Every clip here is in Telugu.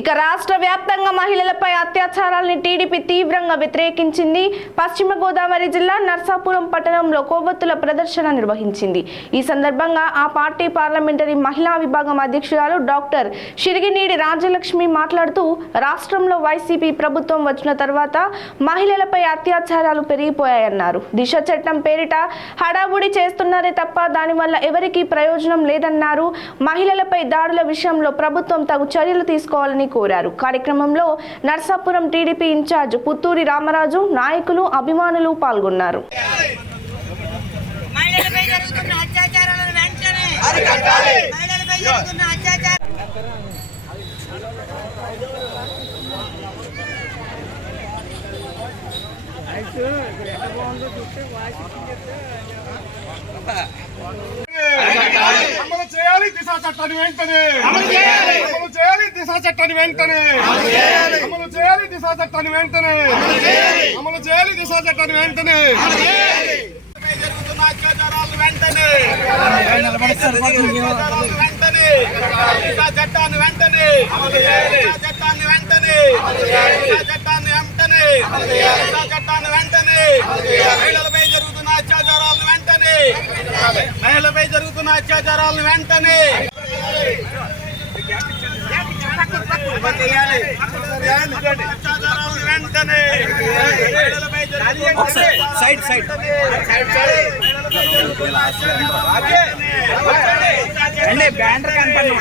ఇక రాష్ట్ర వ్యాప్తంగా మహిళలపై అత్యాచారాల్ని టీడీపీ తీవ్రంగా వ్యతిరేకించింది. పశ్చిమ గోదావరి జిల్లా నర్సాపురం పట్టణంలో కొవ్వొత్తుల ప్రదర్శన నిర్వహించింది. ఈ సందర్భంగా ఆ పార్టీ పార్లమెంటరీ మహిళా విభాగం అధ్యక్షురాలు డాక్టర్ షిరిగినీడి రాజలక్ష్మి మాట్లాడుతూ రాష్ట్రంలో వైసీపీ ప్రభుత్వం వచ్చిన తర్వాత మహిళలపై అత్యాచారాలు పెరిగిపోయాయన్నారు. దిశ చట్టం పేరిట హడావుడి చేస్తున్నారే తప్ప దానివల్ల ఎవరికీ ప్రయోజనం లేదన్నారు. మహిళలపై దాడుల విషయంలో ప్రభుత్వం తగు చర్యలు తీసుకోవాలని కోరారు. కార్యక్రమంలో నర్సాపురం టీడీపీ ఇన్ఛార్జ్ పుత్తూరి రామరాజు నాయకులు అభిమానులు పాల్గొన్నారు. మహిళలపై దిశా చట్టాన్ని వెంటనే. అమలు చేయాలి. అమలు చేయాలి దిశా చట్టాన్ని వెంటనే. అమలు చేయాలి. అమలు చేయాలి దిశా చట్టాన్ని వెంటనే. అమలు చేయాలి. అమలు చేయాలి దిశా చట్టాన్ని వెంటనే. అమలు చేయాలి. జరుగుతున్న అత్యాచారాలు వెంటనే. వెంటనే. దిశా చట్టాన్ని వెంటనే. చట్టాన్ని వెంటనే చట్టాన్ని వెంటనే. చట్టాన్ని మహిళలపై జరుగుతున్న అత్యాచారాలను వెంటనే. మహిళలపై జరుగుతున్న అత్యాచారాలను వెంటనే. సైడ్ సైడ్ అంటే బ్యాండర్ కనపడి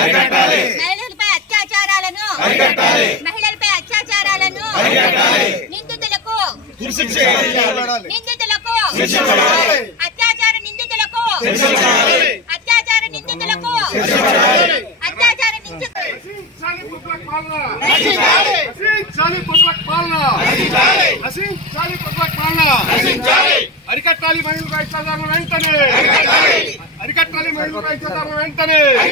మహిళలపై అత్యాచారాలను మహిళలపై అత్యాచారాలను నిందితులకు నిందితులకు అత్యాచార నిందితులకు అత్యాచార నిందితులకు అత్యాచార నిందితులకు చాలి పుట్లక్ పాలన చాలి పుట్లక్ పాలన చాలి పుట్లక్ పాలన అరికట్టాలి మహిళల అత్యాచారం వెంటనే. అరికట్టాలి. మహిళల అత్యాచారం వెంటనే.